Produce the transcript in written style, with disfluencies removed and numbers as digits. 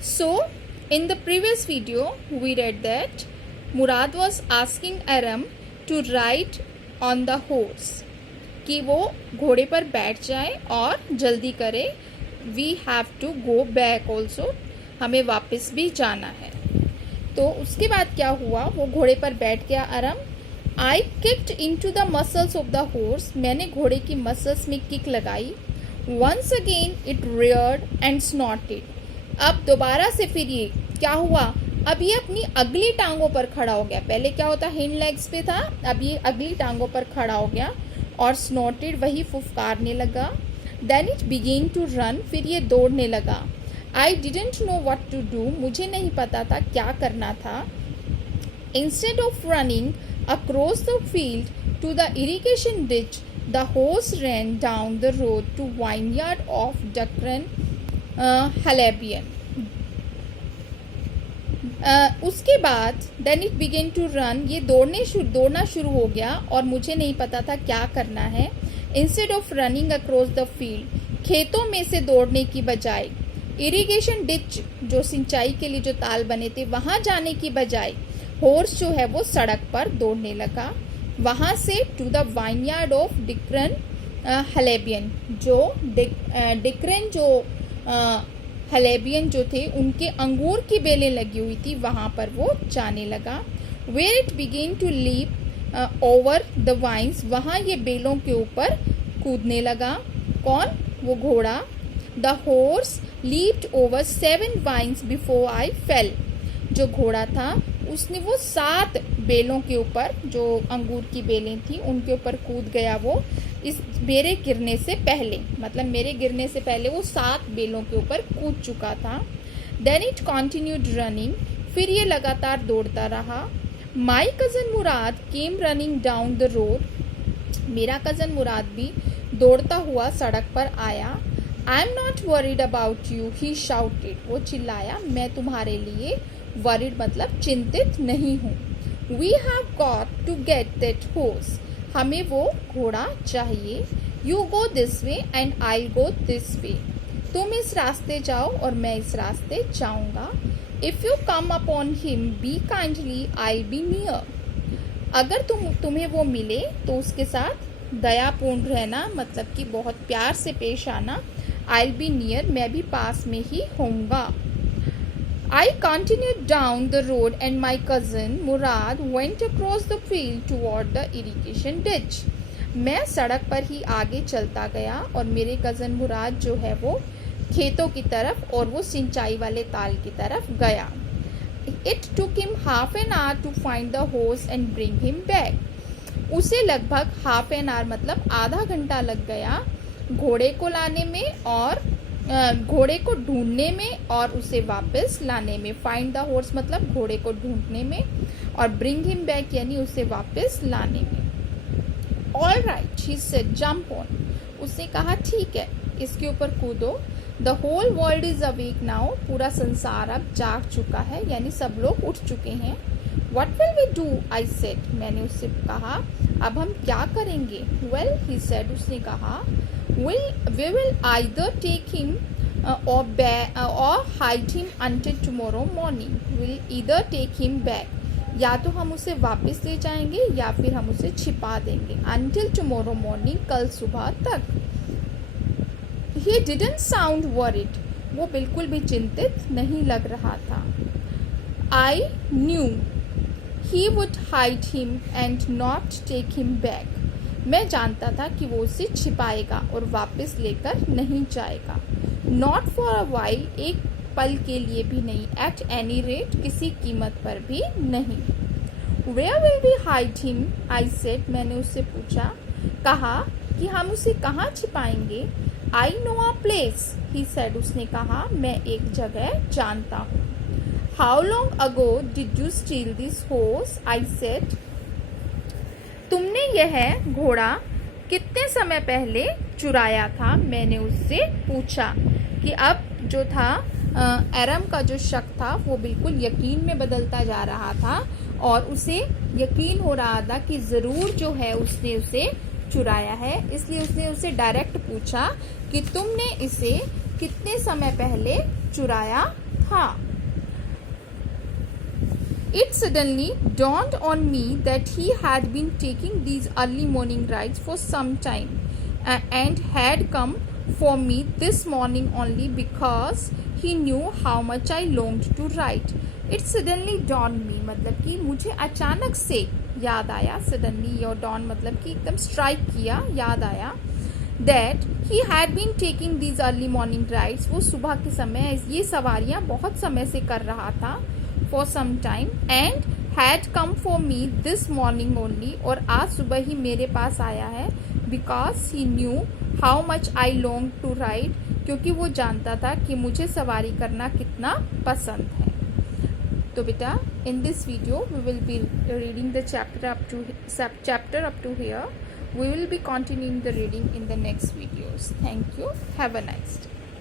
So, in the previous video, we read that Murad was asking Aram to ride on the horse, कि वो घोड़े पर बैठ जाए और जल्दी करे. We have to go back also, हमें वापस भी जाना है. तो उसके बाद क्या हुआ, वो घोड़े पर बैठ गया अरम. I kicked into the muscles of the horse, मैंने घोड़े की मसल्स में किक लगाई. Once again it reared and snorted. अब दोबारा से फिर ये क्या हुआ, अब ये अपनी अगली टांगों पर खड़ा हो गया. पहले क्या होता, हिंड लेग्स पे था, अब ये अगली टांगों पर खड़ा हो गया और स्नॉटेड वही फुफकारने लगा. Then it began to run, फिर ये दौड़ने लगा. I didn't know what to do, मुझे नहीं पता था क्या करना था. Instead of running across the field to the irrigation ditch, द horse ran down the road to vineyard of Dukran Halabian. उसके बाद then it began to run, ये दौड़ना शुरू हो गया और मुझे नहीं पता था क्या करना है. Instead of running across the field, खेतों में से दौड़ने की बजाय, इरिगेशन डिच जो सिंचाई के लिए जो ताल बने थे वहाँ जाने की बजाय हॉर्स जो है वो सड़क पर दौड़ने लगा. वहाँ से टू द वाइनयार्ड ऑफ डिक्रन हलेबियन, जो डिक्रन जो हलेबियन जो थे उनके अंगूर की बेलें लगी हुई थी वहाँ पर वो जाने लगा. Where it began to leap over the vines, वहाँ ये बेलों के ऊपर कूदने लगा. कौन, वो घोड़ा. The horse leaped over 7 vines before I fell, जो घोड़ा था उसने वो 7 बेलों के ऊपर, जो अंगूर की बेलें थी उनके ऊपर कूद गया. वो इस मेरे गिरने से पहले, मतलब मेरे गिरने से पहले वो 7 बेलों के ऊपर कूद चुका था. देन इट कॉन्टिन्यूड रनिंग, फिर ये लगातार दौड़ता रहा. My cousin Murad came running down the road, मेरा कज़न मुराद भी दौड़ता हुआ सड़क पर आया. I am not worried about you, he shouted, वो चिल्लाया, मैं तुम्हारे लिए वरीड मतलब चिंतित नहीं हूँ. We have got to get that horse, हमें वो घोड़ा चाहिए. You go this way and I go this way, तुम इस रास्ते जाओ और मैं इस रास्ते जाऊंगा. If you come upon him be kindly I be near, अगर तुम्हें वो मिले तो उसके साथ दयापूर्ण रहना, मतलब कि बहुत प्यार से पेश आना. आई बी नियर, मैं भी पास में ही होऊंगा. I continued down the road and my cousin Murad went across the field toward the irrigation ditch. मैं सड़क पर ही आगे चलता गया और मेरे कज़न मुराद जो है वो खेतों की तरफ और वो सिंचाई वाले ताल की तरफ गया. It took him half an hour to find the horse and bring him back. उसे लगभग half an hour मतलब आधा घंटा लग गया घोड़े को लाने में और घोड़े को ढूंढने में और उसे वापस लाने में. फाइंड द हॉर्स मतलब घोड़े को ढूंढने में और ब्रिंग हिम बैक यानी उसे वापस लाने में. All right he said jump on, उसने कहा ठीक है इसके ऊपर कूदो. The whole world is awake now, पूरा संसार अब जाग चुका है यानी सब लोग उठ चुके हैं. What will we do, I said, मैंने उससे कहा अब हम क्या करेंगे. वेल ही सेड, उसने कहा we will either take him or hide him until tomorrow morning. We'll either take him back, या तो हम उसे वापस ले जाएंगे या फिर हम उसे छिपा देंगे. Until tomorrow morning, कल सुबह तक. He didn't sound worried, वो बिल्कुल भी चिंतित नहीं लग रहा था. I knew he would hide him and not take him back. मैं जानता था कि वो उसे छिपाएगा और वापस लेकर नहीं जाएगा. नॉट फॉर अ वाइल, एक पल के लिए भी नहीं. एट एनी रेट, किसी कीमत पर भी नहीं. Where will we hide him, I said, मैंने उससे पूछा, कहा कि हम उसे कहाँ छिपाएंगे. I know a place, he said, उसने कहा मैं एक जगह जानता हूँ. How long ago did you steal this horse, I said, तुमने यह घोड़ा कितने समय पहले चुराया था, मैंने उससे पूछा. कि अब जो था एरम का जो शक था वो बिल्कुल यकीन में बदलता जा रहा था और उसे यकीन हो रहा था कि ज़रूर जो है उसने उसे चुराया है. इसलिए उसने उसे डायरेक्ट पूछा कि तुमने इसे कितने समय पहले चुराया था. It suddenly dawned on me that he had been taking these early morning rides for some time and had come for me this morning only because he knew how much I longed to ride. It suddenly dawned me मतलब कि मुझे अचानक से याद आया. Suddenly or dawn मतलब कि एकदम strike किया, याद आया that he had been taking these early morning rides. वो सुबह के समय ये सवारियाँ बहुत समय से कर रहा था for some time and had come for me this morning only. और आज सुबह ही मेरे पास आया है because he knew how much I longed to ride. क्योंकि वो जानता था कि मुझे सवारी करना कितना पसंद है. तो बेटा in this video we will be reading the chapter up to here. We will be continuing the reading in the next videos. Thank you. Have a nice day.